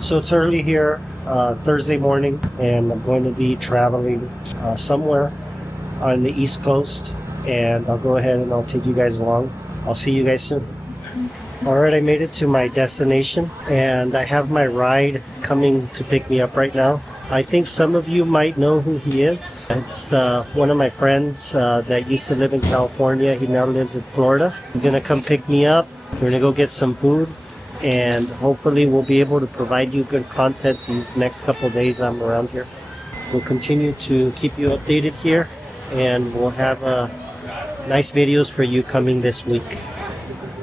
So it's early here, Thursday morning, and I'm going to be traveling somewhere on the East Coast, and I'll go ahead and I'll take you guys along. I'll see you guys soon. All right, I made it to my destination, and I have my ride coming to pick me up right now. I think some of you might know who he is. It's one of my friends that used to live in California. He now lives in Florida. He's gonna come pick me up. We're gonna go get some food, and hopefully we'll be able to provide you good content these next couple of days I'm around here. We'll continue to keep you updated here, and we'll have nice videos for you coming this week.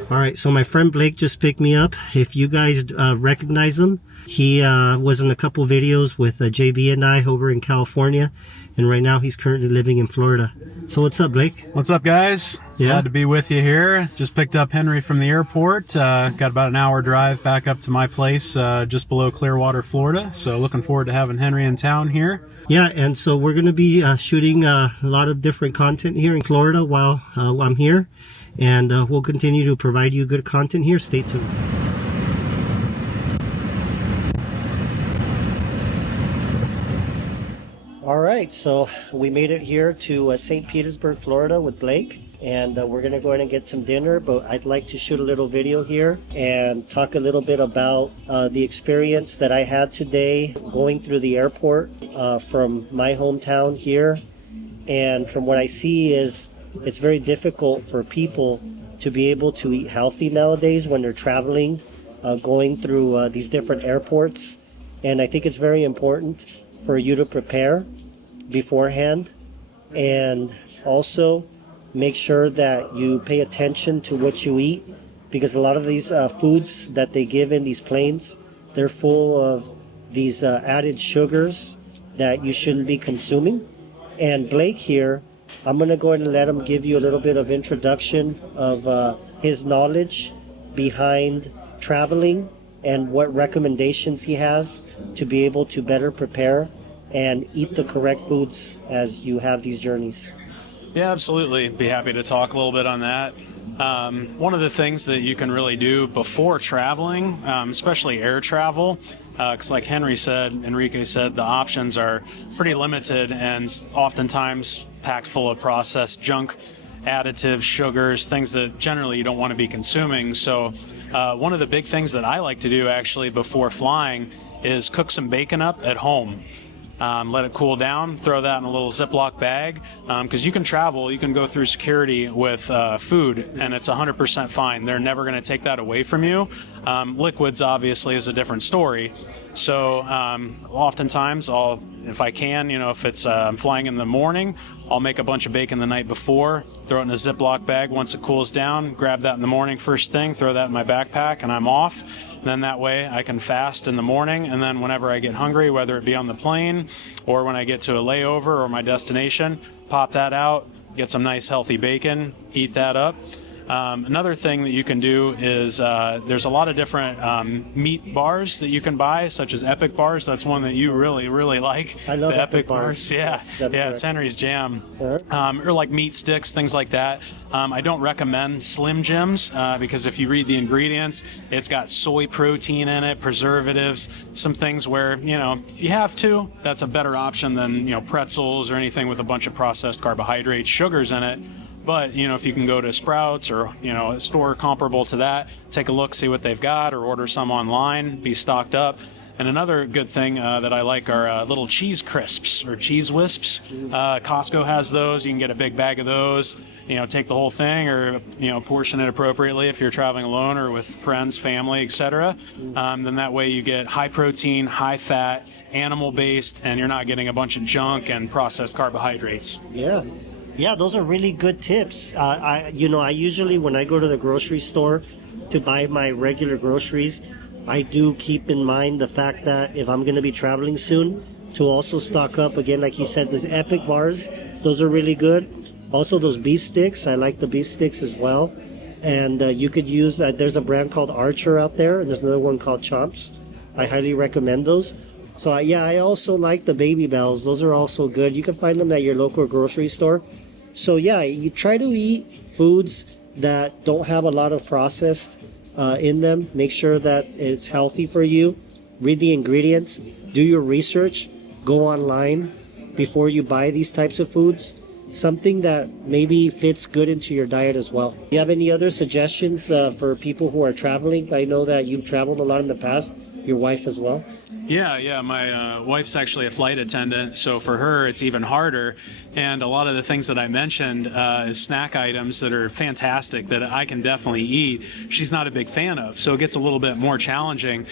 All right, so my friend Blake just picked me up. If you guys recognize him, he was in a couple videos with JB and I over in California, and right now he's currently living in Florida. So what's up, Blake? What's up, guys? Yeah. Glad to be with you here. Just picked up Henry from the airport. Got about an hour drive back up to my place just below Clearwater, Florida. So looking forward to having Henry in town here. Yeah, and so we're going to be shooting a lot of different content here in Florida while I'm here. And we'll continue to provide you good content here. Stay tuned. All right, so we made it here to St. Petersburg, Florida with Blake, and we're gonna go ahead and get some dinner, but I'd like to shoot a little video here and talk a little bit about the experience that I had today going through the airport from my hometown here. And from what I see is it's very difficult for people to be able to eat healthy nowadays when they're traveling, going through these different airports. And I think it's very important for you to prepare beforehand, and also make sure that you pay attention to what you eat, because a lot of these foods that they give in these planes, they're full of these added sugars that you shouldn't be consuming. And Blake here, I'm going to go ahead and let him give you a little bit of introduction of his knowledge behind traveling and what recommendations he has to be able to better prepare and eat the correct foods as you have these journeys. Yeah, absolutely. Be happy to talk a little bit on that. One of the things that you can really do before traveling, especially air travel, because like Enrique said, the options are pretty limited and oftentimes packed full of processed junk, additives, sugars, things that generally you don't want to be consuming. So one of the big things that I like to do actually before flying is cook some bacon up at home. Let it cool down, throw that in a little Ziploc bag, because you can travel, you can go through security with food, and it's 100% fine. They're never going to take that away from you. Liquids, obviously, is a different story. So oftentimes, if I can, if it's I'm flying in the morning, I'll make a bunch of bacon the night before, throw it in a Ziploc bag. Once it cools down, grab that in the morning first thing, throw that in my backpack, and I'm off. Then that way I can fast in the morning, and then whenever I get hungry, whether it be on the plane or when I get to a layover or my destination, pop that out, get some nice healthy bacon, eat that up. Another thing that you can do is there's a lot of different meat bars that you can buy, such as Epic bars. That's one that you really, really like. I love the Epic bars. Yeah, Yes, yeah, it's Henry's jam. Or like meat sticks, things like that. I don't recommend Slim Jims because if you read the ingredients, it's got soy protein in it, preservatives, some things where, if you have to, that's a better option than, pretzels or anything with a bunch of processed carbohydrates, sugars in it. But, if you can go to Sprouts or, a store comparable to that, take a look, see what they've got, or order some online, be stocked up. And another good thing that I like are little cheese crisps or cheese wisps. Costco has those. You can get a big bag of those, take the whole thing or, portion it appropriately if you're traveling alone or with friends, family, etc. Then that way you get high protein, high fat, animal-based, and you're not getting a bunch of junk and processed carbohydrates. Yeah, those are really good tips. I usually, when I go to the grocery store to buy my regular groceries, I do keep in mind the fact that if I'm going to be traveling soon, to also stock up, again, like he said, those Epic bars, those are really good. Also, those beef sticks, I like the beef sticks as well. And you could use, there's a brand called Archer out there, and there's another one called Chomps. I highly recommend those. So, I also like the Baby Bells. Those are also good. You can find them at your local grocery store. So you try to eat foods that don't have a lot of processed in them. Make sure that it's healthy for you. read the ingredients, do your research, go online before you buy these types of foods. Something that maybe fits good into your diet as well. Do you have any other suggestions for people who are traveling? I know that you've traveled a lot in the past, your wife as well. Yeah. My wife's actually a flight attendant, so for her it's even harder. And a lot of the things that I mentioned is snack items that are fantastic that I can definitely eat. She's not a big fan of, so it gets a little bit more challenging.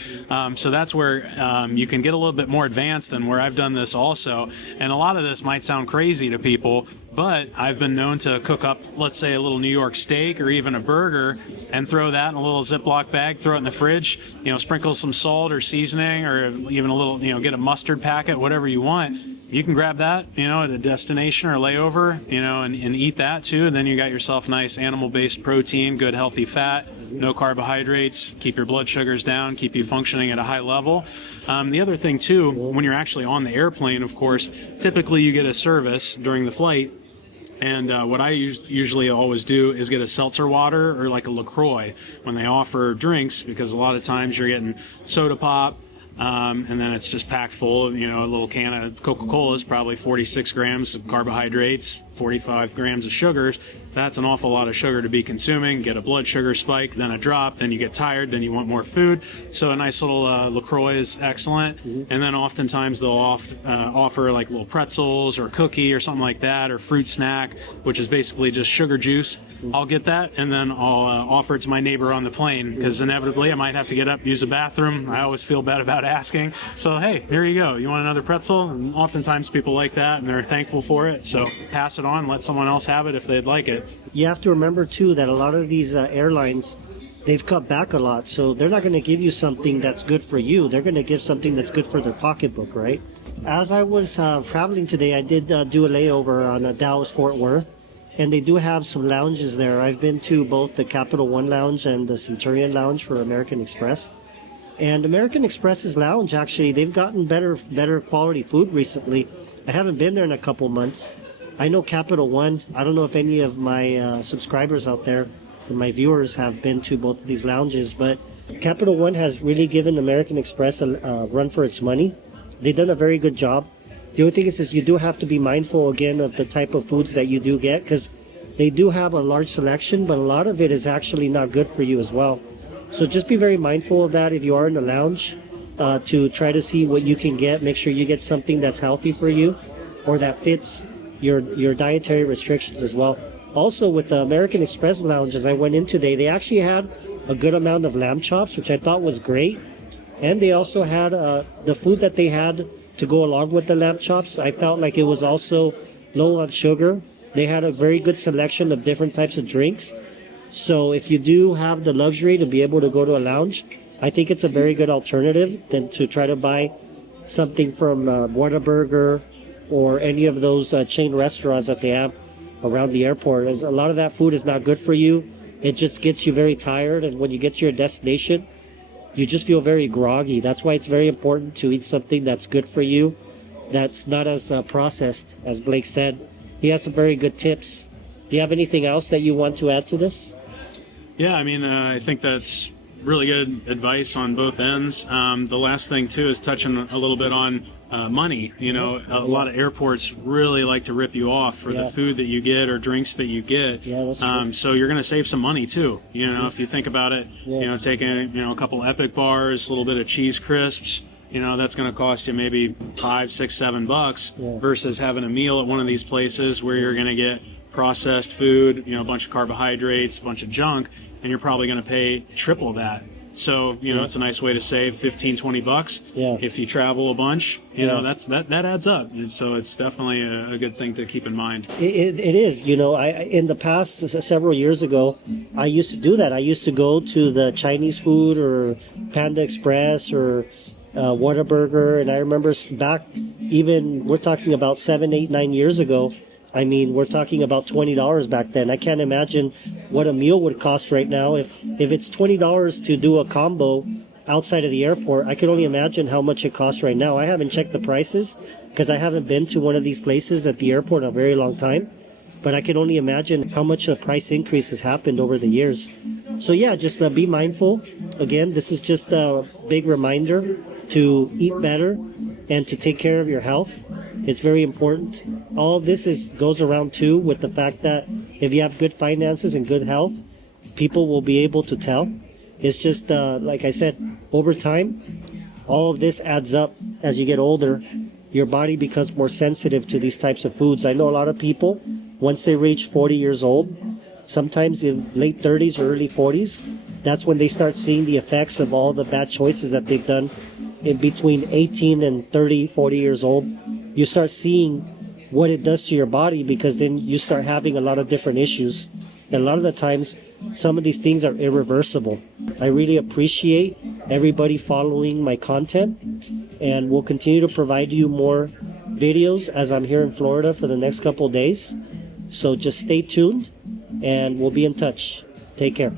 So that's where you can get a little bit more advanced and where I've done this also. And a lot of this might sound crazy to people, but I've been known to cook up, let's say, a little New York steak or even a burger and throw that in a little Ziploc bag, throw it in the fridge, sprinkle some salt or seasoning or even a little, get a mustard packet, whatever you want. You can grab that, at a destination or layover, and eat that too. And then you got yourself nice animal-based protein, good healthy fat, no carbohydrates, keep your blood sugars down, keep you functioning at a high level. The other thing too, when you're actually on the airplane, of course, typically you get a service during the flight. And what I usually always do is get a seltzer water or like a LaCroix when they offer drinks, because a lot of times you're getting soda pop, and then it's just packed full of, a little can of Coca-Cola is probably 46 grams of carbohydrates, 45 grams of sugars. That's an awful lot of sugar to be consuming. Get a blood sugar spike, then a drop, then you get tired, then you want more food. So a nice little LaCroix is excellent. And then oftentimes they'll offer like little pretzels or cookie or something like that, or fruit snack, which is basically just sugar juice. I'll get that, and then I'll offer it to my neighbor on the plane, because inevitably I might have to get up, use the bathroom. I always feel bad about asking. So, hey, here you go. You want another pretzel? And oftentimes people like that, and they're thankful for it. So pass it on, let someone else have it if they'd like it. You have to remember, too, that a lot of these airlines, they've cut back a lot. So they're not going to give you something that's good for you. They're going to give something that's good for their pocketbook, right? As I was traveling today, I did do a layover on Dallas Fort Worth. And they do have some lounges there. I've been to both the Capital One Lounge and the Centurion Lounge for American Express. And American Express's lounge, actually, they've gotten better quality food recently. I haven't been there in a couple months. I know Capital One, I don't know if any of my subscribers out there and my viewers have been to both of these lounges, but Capital One has really given American Express a run for its money. They've done a very good job. The only thing is you do have to be mindful, again, of the type of foods that you do get, because they do have a large selection, but a lot of it is actually not good for you as well. So just be very mindful of that if you are in the lounge, to try to see what you can get. Make sure you get something that's healthy for you or that fits your dietary restrictions as well. Also, with the American Express lounges I went in today, they actually had a good amount of lamb chops, which I thought was great. And they also had the food that they had to go along with the lamb chops. I felt like it was also low on sugar. They had a very good selection of different types of drinks. So if you do have the luxury to be able to go to a lounge, I think it's a very good alternative than to try to buy something from Whataburger or any of those chain restaurants that they have around the airport. A lot of that food is not good for you. It just gets you very tired, and when you get to your destination, you just feel very groggy. That's why it's very important to eat something that's good for you, that's not as processed, as Blake said. He has some very good tips. Do you have anything else that you want to add to this? Yeah, I think that's really good advice on both ends. The last thing, too, is touching a little bit on money. A lot of airports really like to rip you off for the food that you get or drinks that you get. Yeah, that's true. So you're going to save some money too. If you think about it, taking a couple Epic bars, a little bit of cheese crisps, that's going to cost you maybe $5, $6, $7 versus having a meal at one of these places where you're going to get processed food, a bunch of carbohydrates, a bunch of junk, and you're probably going to pay triple that. So, it's a nice way to save $15-$20 if you travel a bunch. That adds up. And so it's definitely a good thing to keep in mind. It is. In the past, several years ago, I used to do that. I used to go to the Chinese food or Panda Express or Whataburger. And I remember back, even we're talking about 7, 8, 9 years ago, we're talking about $20 back then. I can't imagine what a meal would cost right now. If it's $20 to do a combo outside of the airport, I can only imagine how much it costs right now. I haven't checked the prices because I haven't been to one of these places at the airport in a very long time. But I can only imagine how much the price increase has happened over the years. So yeah, just be mindful. Again, this is just a big reminder to eat better and to take care of your health. It's very important. All of this goes around too with the fact that if you have good finances and good health, people will be able to tell. It's just like I said, over time, all of this adds up. As you get older, your body becomes more sensitive to these types of foods. I know a lot of people, once they reach 40 years old, sometimes in late 30s or early 40s, that's when they start seeing the effects of all the bad choices that they've done in between 18 and 30, 40 years old. You start seeing what it does to your body, because then you start having a lot of different issues. And a lot of the times, some of these things are irreversible. I really appreciate everybody following my content, and we'll continue to provide you more videos as I'm here in Florida for the next couple of days. So just stay tuned, and we'll be in touch. Take care.